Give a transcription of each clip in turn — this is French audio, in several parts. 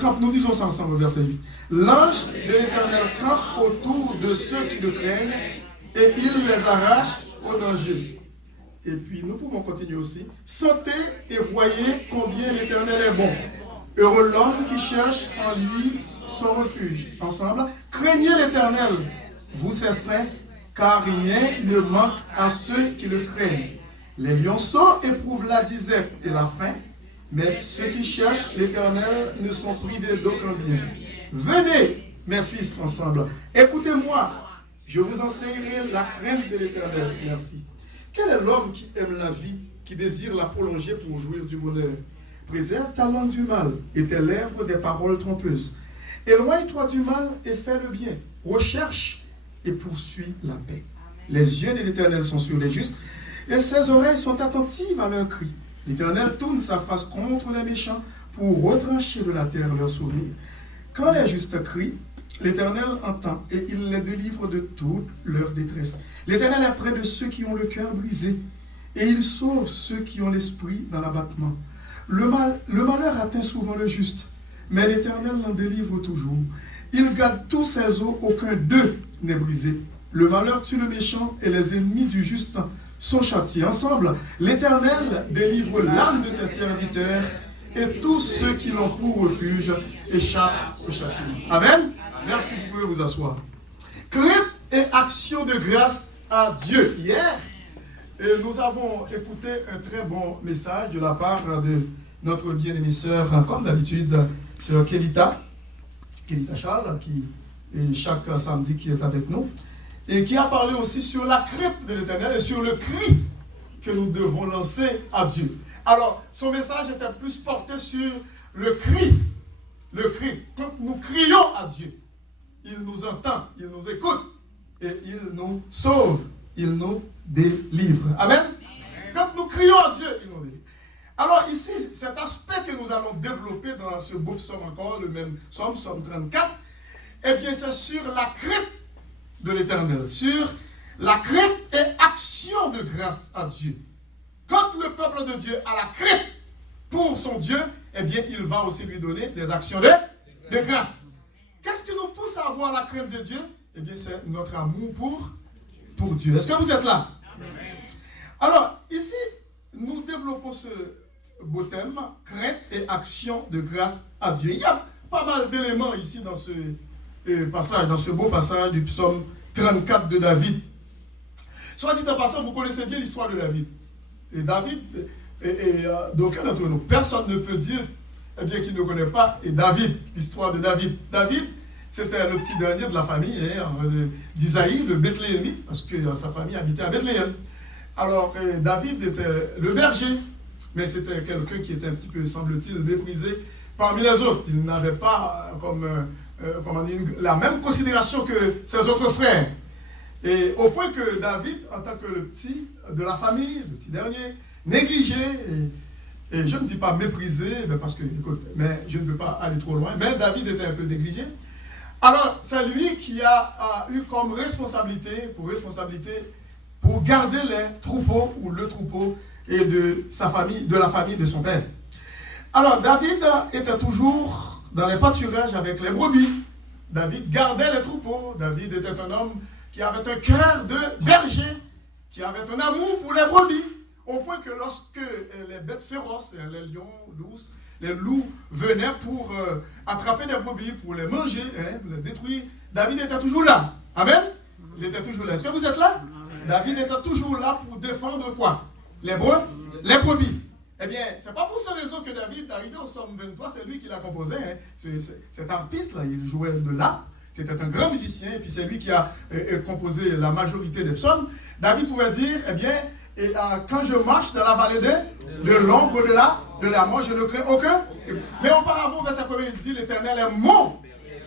campe, nous disons ça ensemble, verset 8. L'ange de l'Éternel campe autour de ceux qui le craignent et il les arrache au danger. Et puis nous pouvons continuer aussi. Sentez et voyez combien l'Éternel est bon. Heureux l'homme qui cherche en lui son refuge. Ensemble, craignez l'Éternel, vous ses saints, car rien ne manque à ceux qui le craignent. Les lionceaux éprouvent la disette et la faim, mais ceux qui cherchent l'Éternel ne sont privés d'aucun bien. Venez, mes fils, ensemble. Écoutez-moi, je vous enseignerai la crainte de l'Éternel. Merci. Quel est l'homme qui aime la vie, qui désire la prolonger pour jouir du bonheur? Préserve ta langue du mal et tes lèvres des paroles trompeuses. Éloigne-toi du mal et fais le bien. Recherche et poursuis la paix. Les yeux de l'Éternel sont sur les justes et ses oreilles sont attentives à leurs cris. L'Éternel tourne sa face contre les méchants pour retrancher de la terre leurs souvenirs. Quand les justes crient, l'Éternel entend et il les délivre de toute leur détresse. L'Éternel est près de ceux qui ont le cœur brisé et il sauve ceux qui ont l'esprit dans l'abattement. Le malheur atteint souvent le juste, mais l'Éternel l'en délivre toujours. Il garde tous ses os, aucun d'eux n'est brisé. Le malheur tue le méchant et les ennemis du juste sont châtiés. Ensemble, l'Éternel délivre l'âme de ses serviteurs et tous ceux qui l'ont pour refuge échappent au châtiment. Amen. Merci, vous pouvez vous asseoir. Crainte et action de grâce à Dieu. Hier, nous avons écouté un très bon message de la part de notre bien-aimée sœur, comme d'habitude, sœur Kelita Charles, qui est chaque samedi qui est avec nous, et qui a parlé aussi sur la crainte de l'Éternel et sur le cri que nous devons lancer à Dieu. Alors, son message était plus porté sur le cri. Le cri. Quand nous crions à Dieu, il nous entend, il nous écoute, et il nous sauve, il nous délivre. Amen. Quand nous crions à Dieu, il nous délivre. Alors ici, cet aspect que nous allons développer dans ce beau psaume encore, le même psaume, psaume 34, eh bien c'est sur la crainte de l'Éternel, sur la crainte et action de grâce à Dieu. Quand le peuple de Dieu a la crainte pour son Dieu, eh bien il va aussi lui donner des actions de grâce. Qu'est-ce qui nous pousse à avoir la crainte de Dieu? Eh bien c'est notre amour pour Dieu. Est-ce que vous êtes là? Alors ici, nous développons ce beau thème, crainte et action de grâce à Dieu. Il y a pas mal d'éléments ici dans ce passage, dans ce beau passage du psaume 34 de David. Soit dit en passant, vous connaissez bien l'histoire de David. Et David, d'aucun d'entre nous, personne ne peut dire eh bien, qu'il ne connaît pas David, l'histoire de David. David, c'était le petit dernier de la famille d'Isaïe, le Bethléemite, parce que sa famille habitait à Bethléem. Alors, David était le berger, mais c'était quelqu'un qui était un petit peu, semble-t-il, méprisé parmi les autres. Il n'avait pas la même considération que ses autres frères. Et au point que David, en tant que le petit de la famille, le petit dernier, négligé, et je ne dis pas méprisé, parce que, écoute, mais je ne veux pas aller trop loin, mais David était un peu négligé. Alors, c'est lui qui a eu comme responsabilité pour garder les troupeaux ou le troupeau et de sa famille, de la famille de son père. Alors, David était toujours dans les pâturages avec les brebis. David gardait les troupeaux. David était un homme qui avait un cœur de berger, qui avait un amour pour les brebis, au point que lorsque les bêtes féroces, les lions, l'ours, les loups venaient pour attraper les brebis, pour les manger, les détruire, David était toujours là. Amen. Il était toujours là. Est-ce que vous êtes là? David était toujours là pour défendre quoi? Les brebis. Eh bien, c'est pas pour cette raison que David, arrivé au psaume 23, c'est lui qui l'a composé. Cet artiste-là, il jouait de l'harpe. C'était un grand musicien, et puis c'est lui qui a composé la majorité des psaumes. David pouvait dire, eh bien, quand je marche dans la vallée de l'ombre de la mort, je ne crains aucun. Mais auparavant, verset 1, il dit, l'Éternel est mon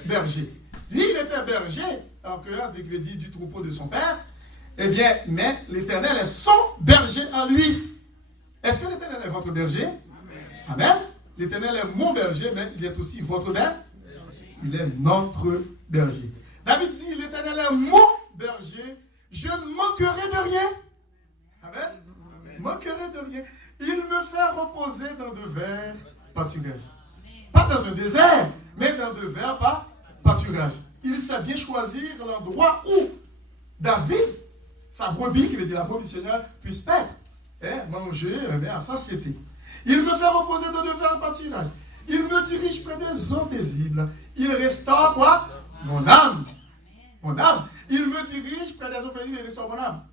berger. Lui, il était berger, en cœur, dès qu'il dit du troupeau de son père. Eh bien, mais l'Éternel est son berger à lui. Est-ce que l'Éternel est votre berger? Amen. Amen. L'Éternel est mon berger, mais il est aussi votre berger. Il est notre berger. David dit, l'Éternel est mon berger, je ne manquerai de rien. Amen. Manquerai de rien. Il me fait reposer dans de verts pâturages. Pas dans un désert, un de vers par pâturage. Il sait bien choisir l'endroit où David, sa brebis, qui veut dire la brebis du Seigneur, puisse paître, manger à satiété. Il me fait reposer dans de verts pâturages. Il me dirige près des eaux paisibles. Il restaure quoi? Mon âme. Mon âme. Il me dirige près des eaux paisibles et restaure mon âme.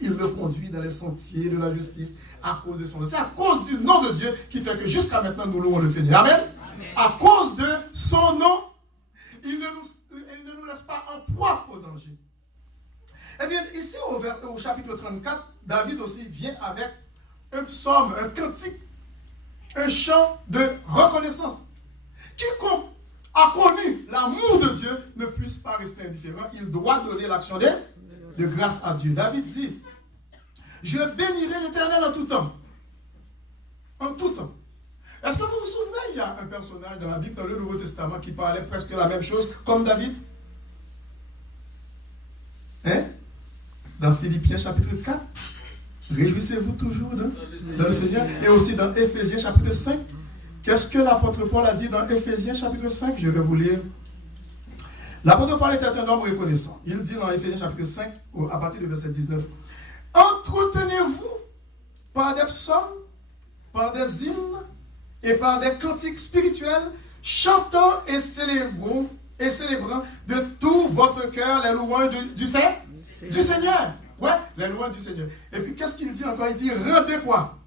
Il me conduit dans les sentiers de la justice à cause de son nom. C'est à cause du nom de Dieu qui fait que jusqu'à maintenant nous louons le Seigneur. Amen. À cause de son nom, il ne nous laisse pas en proie au danger. Eh bien, ici au chapitre 34, David aussi vient avec un psaume, un cantique, un chant de reconnaissance. Quiconque a connu l'amour de Dieu ne puisse pas rester indifférent. Il doit donner l'action de grâce à Dieu. David dit, je bénirai l'Éternel en tout temps. En tout temps. Est-ce que vous vous souvenez, il y a un personnage dans la Bible, dans le Nouveau Testament, qui parlait presque la même chose, comme David? Dans Philippiens chapitre 4, réjouissez-vous toujours dans le Seigneur. Et aussi dans Éphésiens chapitre 5. Qu'est-ce que l'apôtre Paul a dit dans Éphésiens chapitre 5? Je vais vous lire. L'apôtre Paul était un homme reconnaissant. Il dit dans Éphésiens chapitre 5, à partir du verset 19, entretenez-vous par des psaumes, par des hymnes et par des cantiques spirituels, chantant et célébrant de tout votre cœur les louanges du Seigneur. Ouais, les louanges du Seigneur. Et puis qu'est-ce qu'il dit encore? Il dit rendez quoi?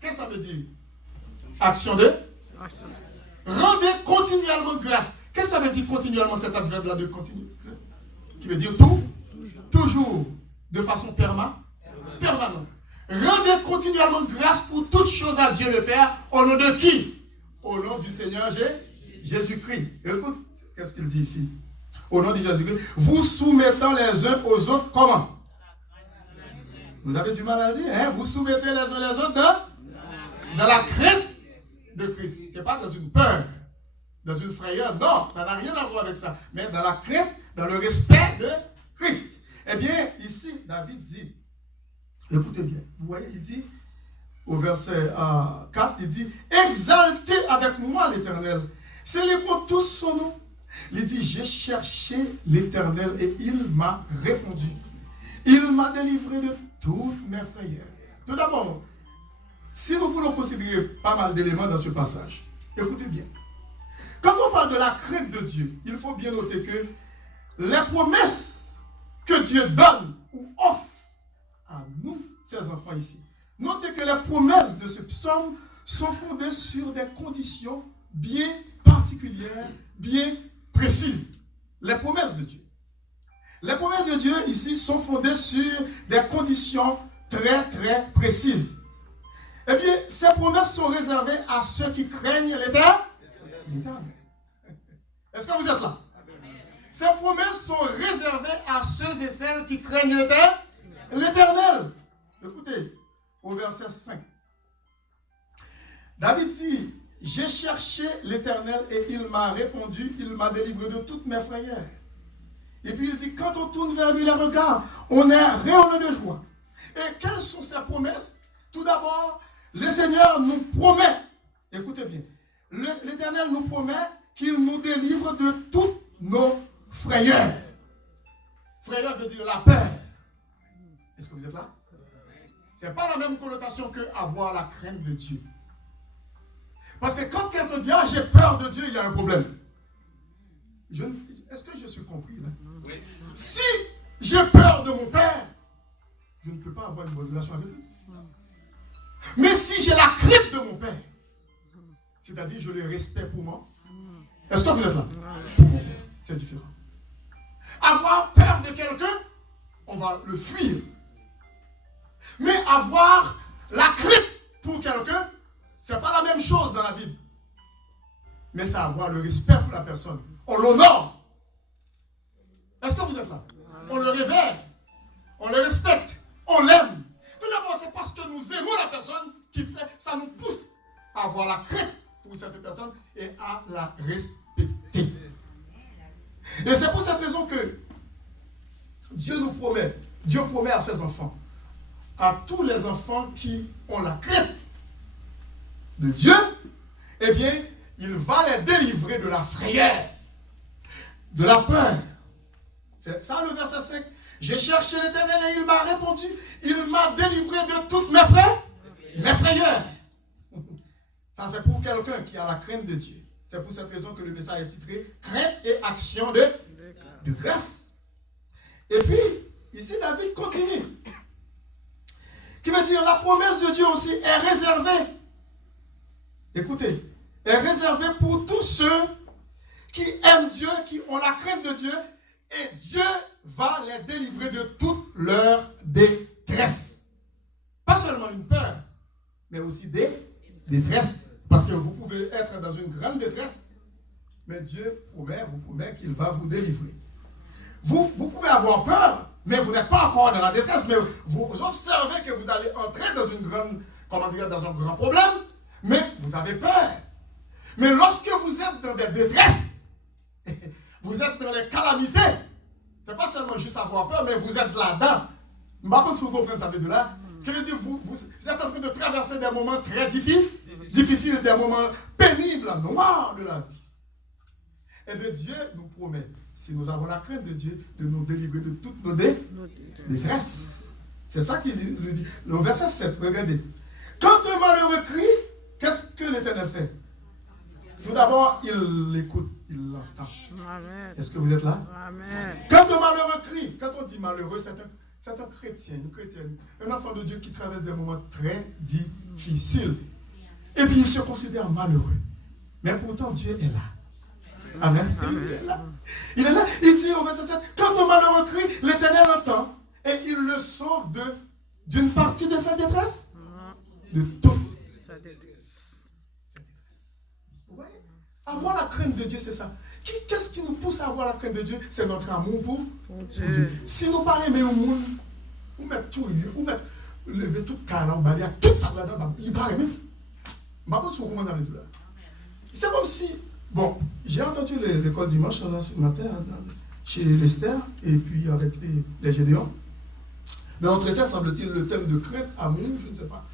Qu'est-ce que ça veut dire? Action de? Rendez continuellement grâce. Qu'est-ce que ça veut dire continuellement, cet adverbe-là de continuer? Qui veut dire tout, toujours, de façon permanente. Rendez continuellement grâce pour toutes choses à Dieu le Père, au nom de qui? Au nom du Seigneur Jésus-Christ. Écoute, qu'est-ce qu'il dit ici? Au nom de Jésus-Christ, vous soumettant les uns aux autres, comment? Vous avez du mal à le dire, hein? Vous soumettez les uns les autres dans la crainte de Christ. Ce n'est pas dans une peur, dans une frayeur, non, ça n'a rien à voir avec ça. Mais dans la crainte, dans le respect de Christ. Eh bien, ici, David dit, écoutez bien, vous voyez, il dit, au verset 4, il dit, exaltez avec moi l'Éternel, célébrons tous son nom. Il dit, j'ai cherché l'Éternel et il m'a répondu. Il m'a délivré de toutes mes frayeurs. Tout d'abord, si nous voulons considérer pas mal d'éléments dans ce passage, écoutez bien. Quand on parle de la crainte de Dieu, il faut bien noter que les promesses que Dieu donne ou offre à nous, ses enfants ici, notez que les promesses de ce psaume sont fondées sur des conditions bien particulières, bien précises. Les promesses de Dieu. Les promesses de Dieu ici sont fondées sur des conditions très très précises. Eh bien, ces promesses sont réservées à ceux qui craignent l'Éternel. Est-ce que vous êtes là? Ces promesses sont réservées à ceux et celles qui craignent l'Éternel. Écoutez, au verset 5. David dit, j'ai cherché l'Éternel et il m'a répondu, il m'a délivré de toutes mes frayeurs. Et puis il dit, quand on tourne vers lui les regards, on est rayonnant de joie. Et quelles sont ces promesses? Tout d'abord, le Seigneur nous promet, écoutez bien, l'Éternel nous promet qu'il nous délivre de toutes nos frayeurs. Frayeur veut dire la peur. Est-ce que vous êtes là? Ce n'est pas la même connotation que avoir la crainte de Dieu. Parce que quand quelqu'un dit, j'ai peur de Dieu, il y a un problème. Est-ce que je suis compris là? Oui. Si j'ai peur de mon père, je ne peux pas avoir une bonne relation avec lui. Mais si j'ai la crainte de mon père, c'est-à-dire je le respecte pour moi, est-ce que vous êtes là? Pour mon père, c'est différent. Avoir peur de quelqu'un, on va le fuir. Mais avoir la crainte pour quelqu'un, c'est pas la même chose dans la Bible. Mais c'est avoir le respect pour la personne. On l'honore. Est-ce que vous êtes là? On le révère. On le respecte. On l'aime. Tout d'abord, c'est parce que nous aimons la personne qui fait, ça nous pousse à avoir la crainte pour cette personne et à la respecter. Et c'est pour cette raison que Dieu nous promet, Dieu promet à ses enfants, à tous les enfants qui ont la crainte de Dieu, eh bien, il va les délivrer de la frayeur, de la peur. C'est ça le verset 5. J'ai cherché l'Éternel et il m'a répondu. Il m'a délivré de toutes mes frayeurs. Ça, c'est pour quelqu'un qui a la crainte de Dieu. C'est pour cette raison que le message est titré Crainte et action de grâce. Et puis, ici, David continue. Qui veut dire la promesse de Dieu aussi est réservée. Écoutez, est réservée pour tous ceux qui aiment Dieu, qui ont la crainte de Dieu, et Dieu va les délivrer de toute leur détresse. Pas seulement une peur, mais aussi des détresses. Parce que vous pouvez être dans une grande détresse, mais Dieu vous promet qu'il va vous délivrer. Vous pouvez avoir peur, mais vous n'êtes pas encore dans la détresse, mais vous observez que vous allez entrer dans dans un grand problème, mais vous avez peur. Mais lorsque vous êtes dans des détresses, vous êtes dans les calamités, c'est pas seulement juste avoir peur, mais vous êtes là-dedans. Par contre, si vous comprenez ça veut dire là, que veut dire vous êtes en train de traverser des moments très difficiles, des moments pénibles, noirs de la vie. Et bien Dieu nous promet, si nous avons la crainte de Dieu, de nous délivrer de toutes nos détresses. C'est ça qu'il dit. Le verset 7, regardez. Quand un malheureux crie, qu'est-ce que l'Éternel fait? Tout d'abord, il l'écoute, il l'entend. Est-ce que vous êtes là? Amen. Quand un malheureux crie, quand on dit malheureux, c'est un chrétien, une chrétienne, un enfant de Dieu qui traverse des moments très difficiles. Et puis il se considère malheureux. Mais pourtant Dieu est là. Amen. Il est là. Il est là. Il dit au verset 7, quand un malheureux crie, l'Éternel entend et il le sauve d'une partie de sa détresse. De toute sa détresse. Vous voyez? Avoir la crainte de Dieu, c'est ça. Qu'est-ce qui nous pousse à avoir la crainte de Dieu? C'est notre amour pour Dieu. Si nous parlons mais au monde, ou mettre tout, ou mettre lever tout carré, ou balayer tout ça là-dedans, il parle même. Par contre, c'est comme si, bon, j'ai entendu l'école dimanche ce matin chez Lester et puis avec les Gédéons. Mais on traitait, semble-t-il, le thème de crainte, amour, je ne sais pas.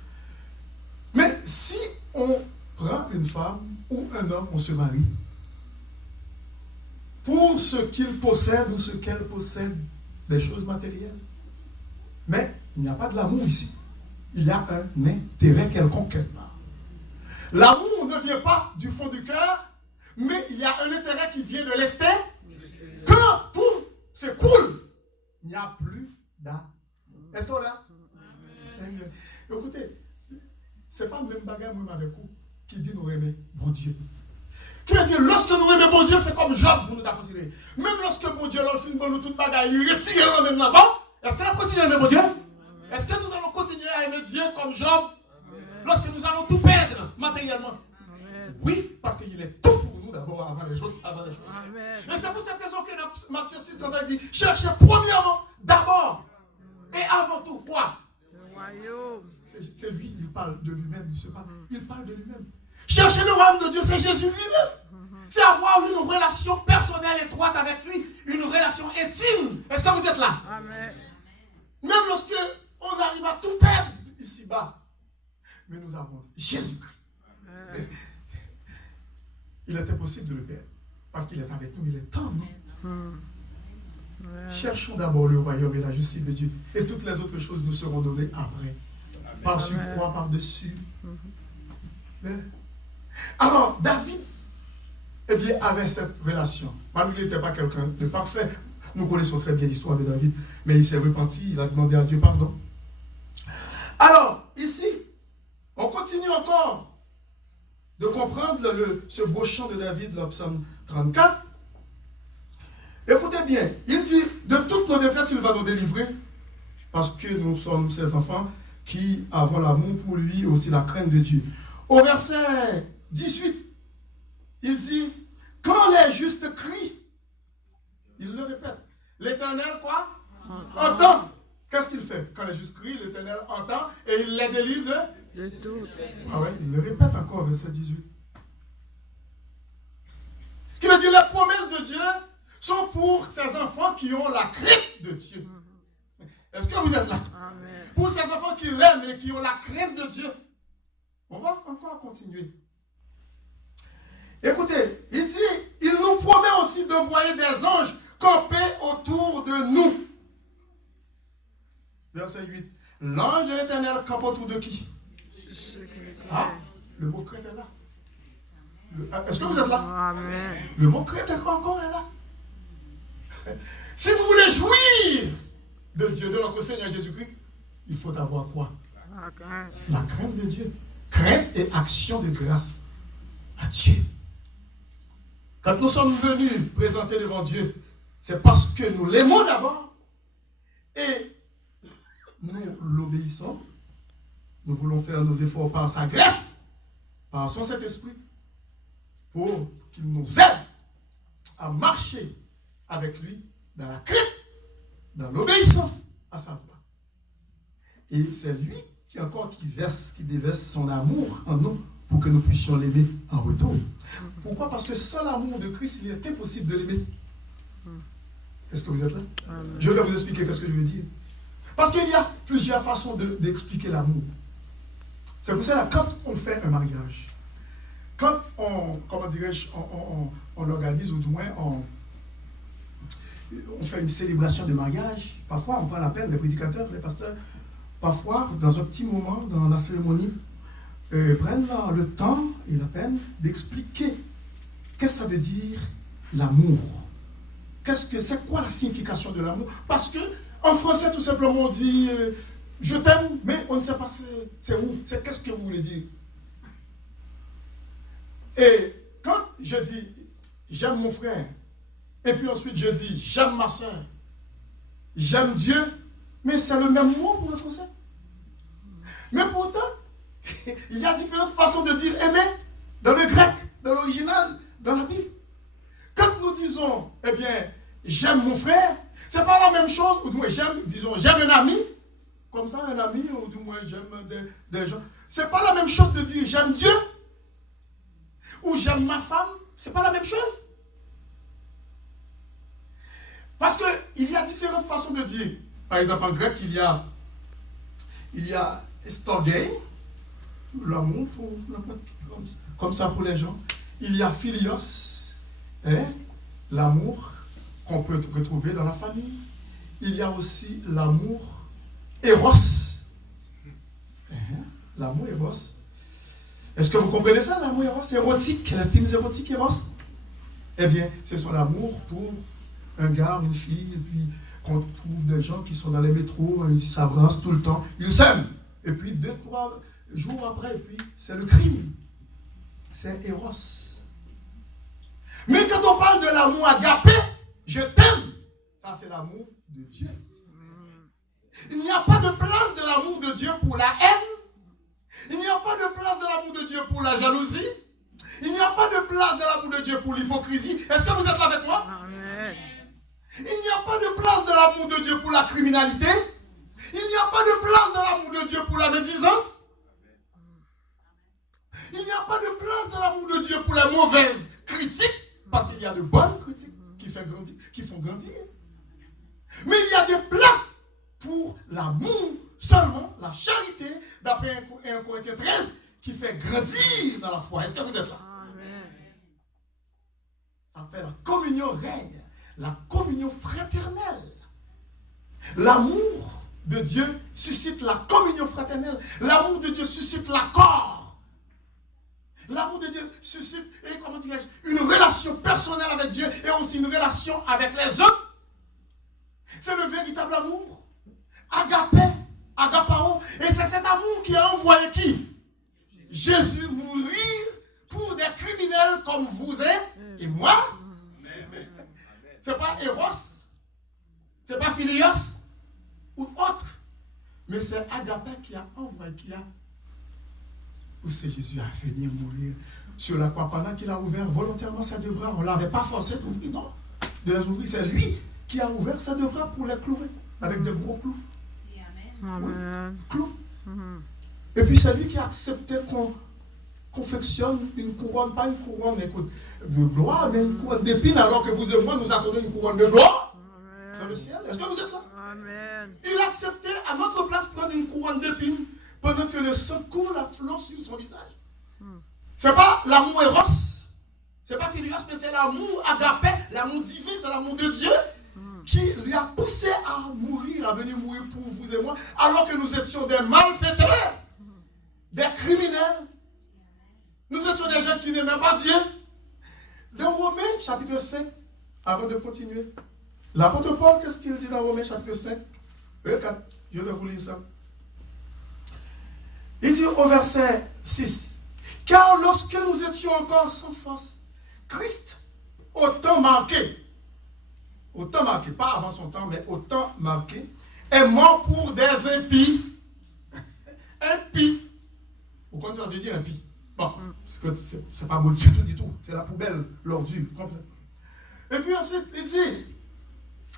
Mais si on prend une femme ou un homme, on se marie, pour ce qu'il possède ou ce qu'elle possède, des choses matérielles. Mais il n'y a pas de l'amour ici. Il y a un intérêt quelconque quelque part. L'amour ne vient pas du fond du cœur, mais il y a un intérêt qui vient de l'extérieur. Quand tout se coule, il n'y a plus d'amour. Est-ce qu'on l'a? Écoutez, ce n'est pas le même bagage moi avec vous qui dit nous aimer bon Dieu. Qui veut dire, lorsque nous aimons bon Dieu, c'est comme Job pour nous considérer. Même lorsque bon Dieu leur fait nous toute bagaille, il retire même là-bas. Est-ce qu'on va continuer à aimer bon Dieu? Est-ce que nous allons continuer à aimer Dieu comme Job? Lorsque nous allons tout perdre matériellement? Oui, parce qu'il est tout pour nous d'abord avant les choses. Et c'est pour cette raison que dans Matthieu 6, il dit, cherchez premièrement, d'abord et avant tout, quoi? Le royaume. C'est lui, il parle de lui-même, il parle de lui-même. Chercher le royaume de Dieu, c'est Jésus lui-même. C'est avoir une relation personnelle étroite avec lui, une relation intime. Est-ce que vous êtes là? Amen. Même lorsque on arrive à tout perdre ici-bas, mais nous avons Jésus-Christ. Il est impossible de le perdre, parce qu'il est avec nous, il est en nous. Cherchons d'abord le royaume et la justice de Dieu, et toutes les autres choses nous seront données après. Par-dessus, croix, par-dessus. Alors, David, eh bien, avait cette relation. Malgré qu'il n'était pas quelqu'un de parfait. Nous connaissons très bien l'histoire de David, mais il s'est repenti, il a demandé à Dieu pardon. Alors, ici, on continue encore de comprendre ce beau chant de David, le psaume 34. Écoutez bien, il dit, de toutes nos détresses, il va nous délivrer, parce que nous sommes ses enfants qui avons l'amour pour lui et aussi la crainte de Dieu. Au verset 18, il dit, quand les justes crient, il le répète, l'Éternel quoi? Entend. Qu'est-ce qu'il fait? Quand les justes crient, l'Éternel entend et il les délivre de tout. Ah ouais, il le répète encore, verset 18. Il veut dire, les promesses de Dieu sont pour ces enfants qui ont la crainte de Dieu. Est-ce que vous êtes là? Amen. Pour ces enfants qui l'aiment et qui ont la crainte de Dieu. On va encore continuer. de voir des anges camper autour de nous. Verset 8. L'ange de l'Éternel campe autour de qui? Ah, le mot crainte est là. Est-ce que vous êtes là? Amen. Le mot crainte est encore là. Si vous voulez jouir de Dieu, de notre Seigneur Jésus-Christ, il faut avoir quoi? La crainte de Dieu. Crainte et action de grâce à Dieu. Quand nous sommes venus présenter devant Dieu, c'est parce que nous l'aimons d'abord et nous l'obéissons. Nous voulons faire nos efforts par sa grâce, par son Saint-Esprit, pour qu'il nous aide à marcher avec lui dans la crainte, dans l'obéissance à sa voix. Et c'est lui qui déverse son amour en nous pour que nous puissions l'aimer en retour. Pourquoi? Parce que sans l'amour de Christ, il est impossible de l'aimer. Est-ce que vous êtes là? Je vais vous expliquer ce que je veux dire. Parce qu'il y a plusieurs façons d'expliquer l'amour. C'est pour ça que quand on fait un mariage, quand on organise, ou du moins on fait une célébration de mariage, parfois on prend la peine, les prédicateurs, les pasteurs, parfois dans un petit moment dans la cérémonie, prennent le temps et la peine d'expliquer qu'est-ce que ça veut dire l'amour. C'est quoi la signification de l'amour? Parce que en français, tout simplement, on dit je t'aime, mais on ne sait pas c'est où, c'est qu'est-ce que vous voulez dire. Et quand je dis j'aime mon frère, et puis ensuite je dis j'aime ma soeur, j'aime Dieu, mais c'est le même mot pour le français. Mais pourtant, il y a différentes façons de dire aimer dans le grec, dans l'original, dans la Bible. Quand nous disons, eh bien, j'aime mon frère, c'est pas la même chose, ou du moins j'aime un ami, comme ça un ami, ou du moins j'aime des gens. C'est pas la même chose de dire j'aime Dieu, ou j'aime ma femme, c'est pas la même chose. Parce qu'il y a différentes façons de dire. Par exemple, en grec, il y a storgé, l'amour, comme ça pour les gens. Il y a philios, l'amour qu'on peut retrouver dans la famille. Il y a aussi l'amour éros. L'amour éros. Est-ce que vous comprenez ça, l'amour éros? Érotique, les films érotiques éros. Eh bien, c'est son amour pour un gars, une fille, et puis qu'on trouve des gens qui sont dans les métros, ils s'abrassent tout le temps, ils s'aiment. Et puis 2-3 jours après, et puis c'est le crime. C'est éros. Mais quand on parle de l'amour agapé, je t'aime, ça c'est l'amour de Dieu. Il n'y a pas de place de l'amour de Dieu pour la haine. Il n'y a pas de place de l'amour de Dieu pour la jalousie. Il n'y a pas de place de l'amour de Dieu pour l'hypocrisie. Est-ce que vous êtes là avec moi? Amen. Il n'y a pas de place de l'amour de Dieu pour la criminalité. Il n'y a pas de place de l'amour de Dieu pour la médisance. Il n'y a pas de place de l'amour de Dieu pour les mauvaises critiques. Parce qu'il y a de bonnes critiques qui font grandir. Mais il y a des places pour l'amour seulement, la charité, d'après 1 Corinthiens 13, qui fait grandir dans la foi. Est-ce que vous êtes là? Amen. Ça fait la communion règne, la communion fraternelle. L'amour de Dieu suscite la communion fraternelle. L'amour de Dieu suscite l'accord. L'amour de Dieu suscite, une relation personnelle avec Dieu et aussi une relation avec les autres. C'est le véritable amour. Agapé, agapao. Et c'est cet amour qui a envoyé qui? Jésus mourir pour des criminels comme vous et moi. C'est pas Eros, c'est pas Philios ou autre. Mais c'est Agapé qui a envoyé, qui a poussé Jésus à venir mourir sur la croix pendant qu'il a ouvert volontairement ses deux bras. On ne l'avait pas forcé d'ouvrir, non, de les ouvrir. C'est lui qui a ouvert ses deux bras pour les clouer avec des gros clous. Oui, clous. Et puis c'est lui qui a accepté qu'on confectionne une couronne, pas une couronne de gloire, mais une couronne d'épines, alors que vous et moi, nous attendons une couronne de gloire dans le ciel. Est-ce que vous êtes là? Amen. Il a accepté à notre place prendre une couronne d'épines pendant que le sang coule à flot sur son visage. C'est pas l'amour éros, c'est pas philios, mais c'est l'amour agapé, L'amour divin, c'est l'amour de Dieu qui lui a poussé à mourir, à venir mourir pour vous et moi, alors que nous étions des malfaiteurs, des criminels. Nous étions des gens qui n'aimaient pas Dieu. Dans Romains, chapitre 5, avant de continuer, l'apôtre Paul, qu'est-ce qu'il dit dans Romains, chapitre 5? Regarde, je vais vous lire ça. Il dit au verset 6, « Car lorsque nous étions encore sans force, Christ, au temps marqué, pas avant son temps, mais au temps marqué, est mort pour des impies. » Impies. Vous comprenez ça veut dire impie? Bon, c'est pas beau du tout. C'est la poubelle, l'ordure, complètement. Et puis ensuite, il dit,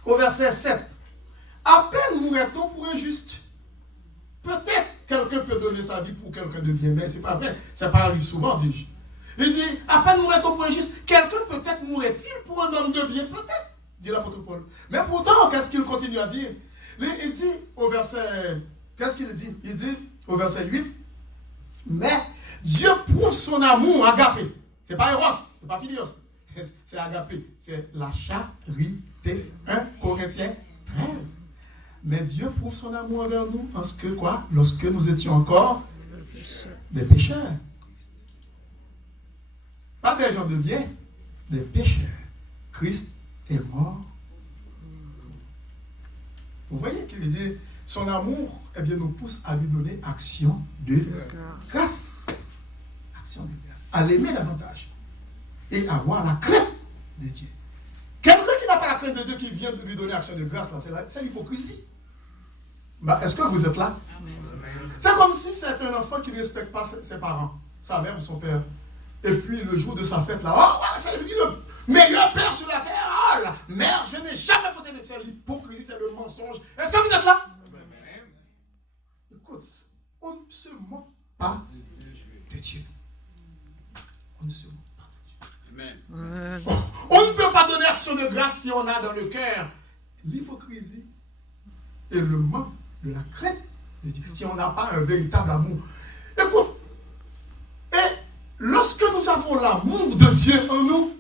au verset 7, « À peine mourrait-on pour un juste. » Peut-être quelqu'un peut donner sa vie pour quelqu'un de bien, mais c'est pas vrai. Ça arrive souvent, dis-je. Il dit, à peine mourrait-on pour un juste. Quelqu'un peut-être mourrait-il pour un homme de bien, peut-être, dit l'apôtre Paul. Mais pourtant, qu'est-ce qu'il continue à dire? Il dit au verset, qu'est-ce qu'il dit? Il dit au verset 8, mais Dieu prouve son amour agapé. C'est pas Eros, c'est pas Philios. C'est agapé. C'est la charité. 1 Corinthiens 13. Mais Dieu prouve son amour envers nous parce que quoi? Lorsque nous étions encore des pécheurs. Pas des gens de bien, des pécheurs. Christ est mort. Vous voyez qu'il dit, son amour, eh bien, nous pousse à lui donner action de grâce. Action de grâce. À l'aimer davantage. Et avoir la crainte de Dieu. Quelqu'un qui n'a pas la crainte de Dieu, qui vient de lui donner action de grâce, c'est l'hypocrisie. Bah, est-ce que vous êtes là? Amen. C'est comme si c'est un enfant qui ne respecte pas ses parents, sa mère ou son père. Et puis le jour de sa fête, là, oh, c'est lui le meilleur père sur la terre. Oh, la mère, je n'ai jamais possédé de ça. L'hypocrisie, c'est le mensonge. Est-ce que vous êtes là? Amen. Écoute, on ne se moque pas de Dieu. On ne se moque pas de Dieu. Amen. On ne peut pas donner action de grâce si on a dans le cœur l'hypocrisie et le manque de la crainte de Dieu. Si on n'a pas un véritable amour. Écoute, et lorsque nous avons l'amour de Dieu en nous,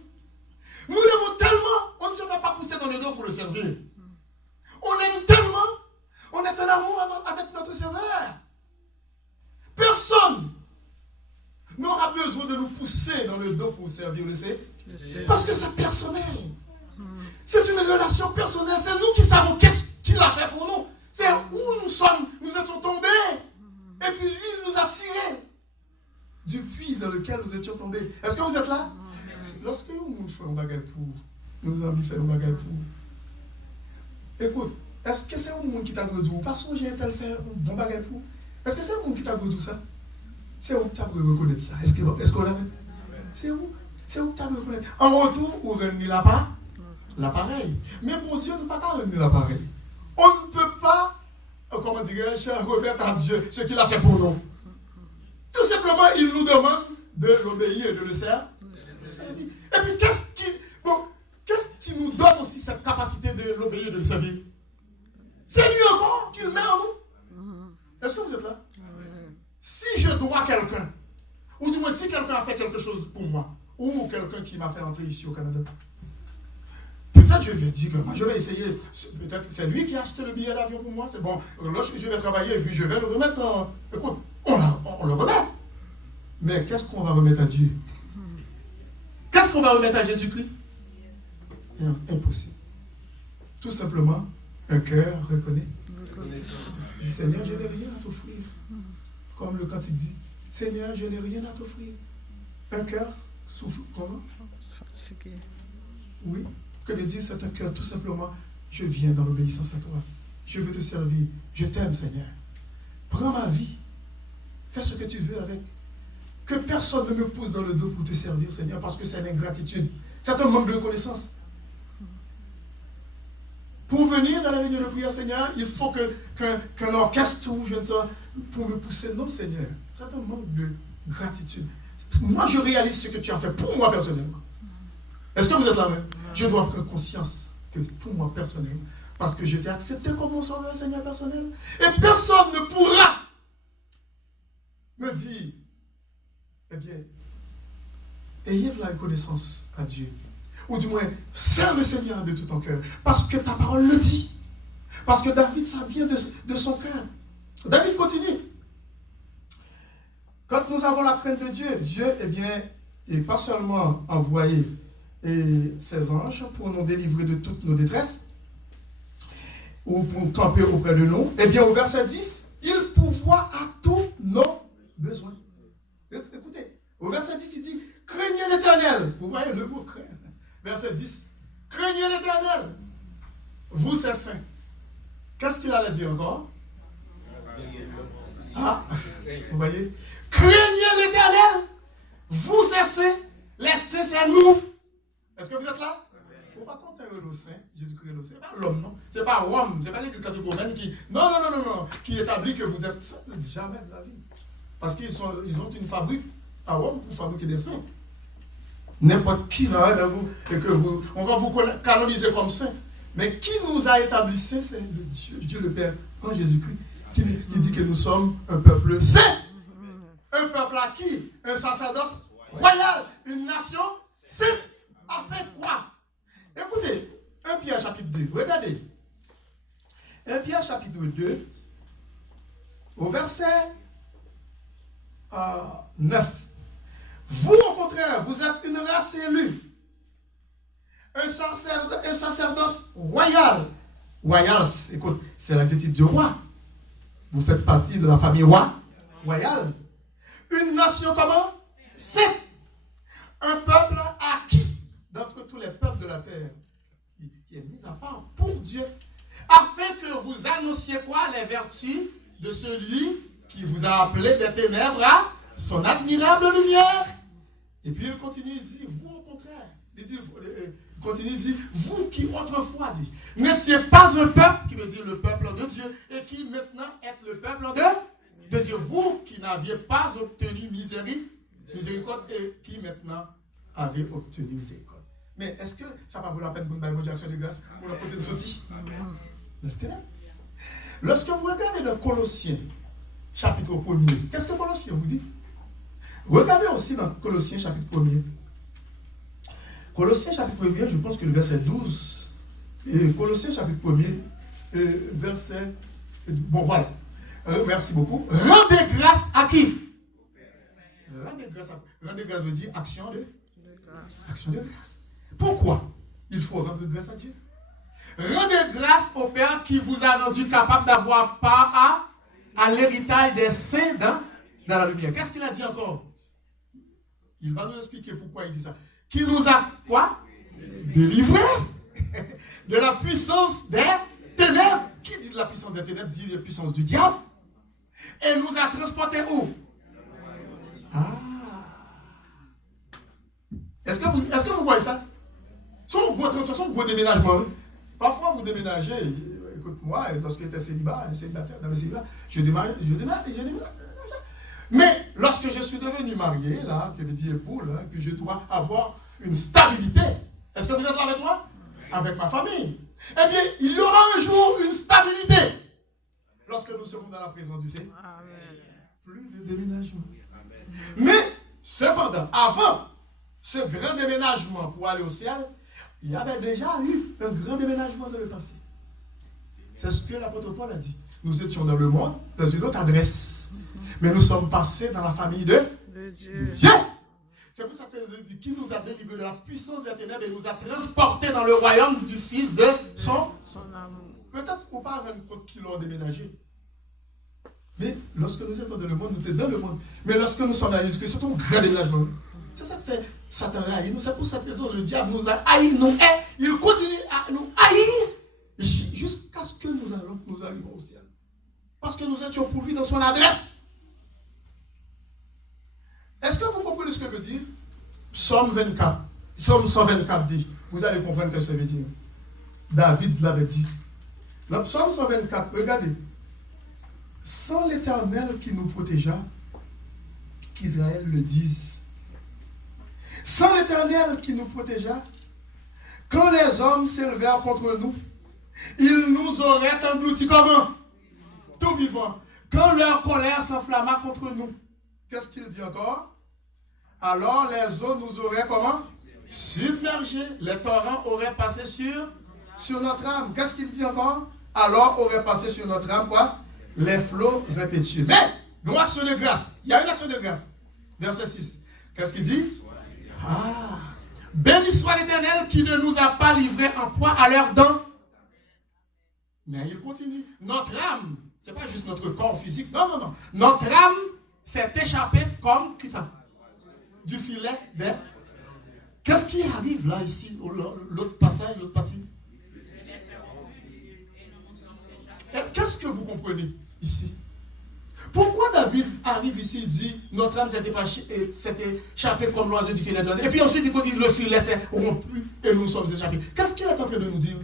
nous l'aimons tellement, on ne se fait pas pousser dans le dos pour le servir. On l'aime tellement, on est en amour avec notre Sauveur. Personne n'aura besoin de nous pousser dans le dos pour servir, le sait. Parce que c'est personnel. C'est une relation personnelle. C'est nous qui savons qu'est-ce qu'il a fait pour nous. C'est où nous sommes. Nous étions tombés. Et puis lui nous a tirés du puits dans lequel nous étions tombés. Est-ce que vous êtes là? Lorsque nous faisons un bagage pour, nous avons fait un bagage pour. Écoute, est-ce que c'est un monde qui t'a dit ou parce que j'ai tel fait un bon bagage pour? Est-ce que c'est un monde qui t'a dit tout ça? C'est où tu as dû reconnaître ça? Est-ce qu'on l'a fait? C'est où? C'est où tu as dû reconnaître? En retour, on remet l'appareil. Mais pour Dieu, nous ne pouvons pas remettre l'appareil. On ne peut pas, comment dirais-je, remettre à Dieu ce qu'il a fait pour nous. Tout simplement, il nous demande de l'obéir et de le servir. Et puis, qu'est-ce qui nous donne aussi cette capacité de l'obéir et de le servir? C'est lui encore qui le met en nous. Est-ce que vous êtes là? Si je dois quelqu'un, ou du moins si quelqu'un a fait quelque chose pour moi, ou quelqu'un qui m'a fait entrer ici au Canada, peut-être je vais dire que moi je vais essayer, peut-être c'est lui qui a acheté le billet d'avion pour moi, c'est bon, lorsque je vais travailler, et puis je vais le remettre en... Écoute, on le remet. Mais qu'est-ce qu'on va remettre à Dieu? Qu'est-ce qu'on va remettre à Jésus-Christ? Impossible. Tout simplement, un cœur reconnaît. Seigneur, je n'ai rien à t'offrir. Comme le cantique dit, Seigneur, je n'ai rien à t'offrir. Un cœur souffle, comment? Fatigué. Oui. Que de dire, c'est un cœur, tout simplement, je viens dans l'obéissance à toi. Je veux te servir. Je t'aime, Seigneur. Prends ma vie. Fais ce que tu veux avec. Que personne ne me pousse dans le dos pour te servir, Seigneur, parce que c'est l'ingratitude. C'est un manque de connaissance. Pour venir dans la réunion de prière, Seigneur, il faut qu'un orchestre ou pour me pousser. Non, Seigneur. C'est un manque de gratitude. Moi, je réalise ce que tu as fait pour moi personnellement. Est-ce que vous êtes là même? Je dois prendre conscience que pour moi personnellement, parce que je t'ai accepté comme mon sauveur, Seigneur personnel, et personne ne pourra me dire, eh bien, ayez de la reconnaissance à Dieu. Ou du moins, sers le Seigneur de tout ton cœur. Parce que ta parole le dit. Parce que David, ça vient de son cœur. David continue. Quand nous avons la crainte de Dieu, Dieu, eh bien, n'est pas seulement envoyé ses anges pour nous délivrer de toutes nos détresses, ou pour camper auprès de nous. Eh bien, au verset 10, il pourvoit à tous nos besoins. Écoutez, au verset 10, il dit, craignez l'Éternel. Vous voyez le mot craindre. Verset 10, craignez l'Éternel, vous c'est saints. Qu'est-ce qu'il allait dire encore? Ah, vous voyez? Craignez l'Éternel, vous c'est saints, les saints c'est nous. Est-ce que vous êtes là? Vous ne pas compter le saint, Jésus-Christ le saint, c'est pas l'homme, non? C'est pas Rome, c'est pas l'église catholique romaine qui. Non, qui établit que vous êtes saints. Jamais de la vie. Parce qu'ils ont une fabrique à Rome pour fabriquer des saints. N'importe qui va on va vous canoniser comme saint. Mais qui nous a établis saints, c'est Dieu le Père en Jésus-Christ, qui dit que nous sommes un peuple saint. Un peuple à qui? Un sacerdoce royal, une nation sainte. A fait quoi? Écoutez, 1 Pierre chapitre 2, regardez. 1 Pierre chapitre 2, au verset 9. Vous, au contraire, vous êtes une race élue, un sacerdoce royal. Royal, écoute, c'est la titre du roi. Vous faites partie de la famille royale. Une nation comment? Sainte. Un peuple acquis d'entre tous les peuples de la terre, qui est mis à part pour Dieu, afin que vous annonciez quoi? Les vertus de celui qui vous a appelé des ténèbres à son admirable lumière. Et puis il continue, il dit, vous au contraire, il dit, vous qui autrefois dit, n'étiez pas un peuple, qui veut dire le peuple de Dieu, et qui maintenant êtes le peuple de Dieu. Vous qui n'aviez pas obtenu miséricorde et qui maintenant avez obtenu miséricorde. Mais est-ce que ça va vous la peine pour une bonne action de grâce pour la côté de ceci? Lorsque vous regardez dans Colossiens, chapitre 1er, qu'est-ce que Colossiens vous dit? Regardez aussi dans Colossiens, chapitre 1er. Colossiens, chapitre 1er, je pense que le verset 12. Colossiens, chapitre 1er, verset. Bon, voilà. Merci beaucoup. Rendez grâce à qui? Rendez grâce veut dire action de grâce. Pourquoi il faut rendre grâce à Dieu? Rendez grâce au Père qui vous a rendu capable d'avoir part à l'héritage des saints dans la lumière. Qu'est-ce qu'il a dit encore? Il va nous expliquer pourquoi il dit ça. Qui nous a quoi? Délivrés de la puissance des ténèbres. Qui dit de la puissance des ténèbres? Dit de la puissance du diable. Et nous a transportés où? Est-ce que vous voyez ça? C'est un gros déménagement. Hein? Parfois, vous déménagez. Écoute, moi, lorsque j'étais célibataire, dans le célibat, je déménage. Mais lorsque je suis devenu marié, là, que je dis époux, là, que je dois avoir une stabilité. Est-ce que vous êtes là avec moi? Avec ma famille. Eh bien, il y aura un jour une stabilité. Lorsque nous serons dans la présence du Seigneur. Plus de déménagement. Mais, cependant, avant ce grand déménagement pour aller au ciel, il y avait déjà eu un grand déménagement dans le passé. C'est ce que l'apôtre Paul a dit. Nous étions dans le monde, dans une autre adresse. Mais nous sommes passés dans la famille de Dieu. C'est pour ça que je dis, qui nous a délivrés de la puissance des ténèbres et nous a transportés dans le royaume du Fils de son amour. Peut-être qu'on ne peut pas rendre compte qu'ils l'ont déménagé. Mais lorsque nous étions dans le monde, nous étions dans le monde. Mais lorsque nous sommes à Jésus-Christ, c'est un grand déménagement. C'est ça que fait Satan haït nous. C'est pour cette raison que le diable nous a haïs, nous hait. Il continue à nous haïr jusqu'à ce que nous arrivions au ciel. Parce que nous étions pour lui dans son adresse. Est-ce que vous comprenez ce que veut dire? Psaume 24. Psaume 124 dit. Vous allez comprendre ce que ça veut dire. David l'avait dit. Dans Psaume 124, regardez. Sans l'Éternel qui nous protégea, qu'Israël le dise. Sans l'Éternel qui nous protégea, quand les hommes s'élevèrent contre nous, ils nous auraient engloutis comment? Tout vivant. Quand leur colère s'enflamma contre nous, qu'est-ce qu'il dit encore? Alors les eaux nous auraient comment? submergé, les torrents auraient passé sur notre âme. Qu'est-ce qu'il dit encore? Alors auraient passé sur notre âme quoi? Les flots impétueux. Mais, une action de grâce. Il y a une action de grâce. Verset 6. Qu'est-ce qu'il dit? Ah! Béni soit l'Éternel qui ne nous a pas livrés en proie à leurs dents. Mais il continue. Notre âme, ce n'est pas juste notre corps physique. Non, non, non. Notre âme s'est échappée comme qui ça? Du filet des... Qu'est-ce qui arrive là, ici, l'autre passage, l'autre partie? Qu'est-ce que vous comprenez ici? Pourquoi David arrive ici et dit notre âme s'est échappée comme l'oiseau du filet d'oiseau? Et puis ensuite il dit le filet s'est rompu et nous sommes échappés. Qu'est-ce qu'il est en train de nous dire?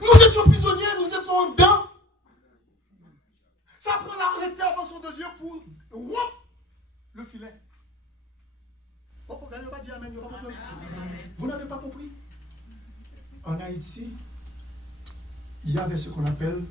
Nous étions prisonniers, nous étions dedans. Ça prend l'intervention de Dieu pour rompre le filet. Vous n'avez pas compris? En Haïti, il y avait ce qu'on appelle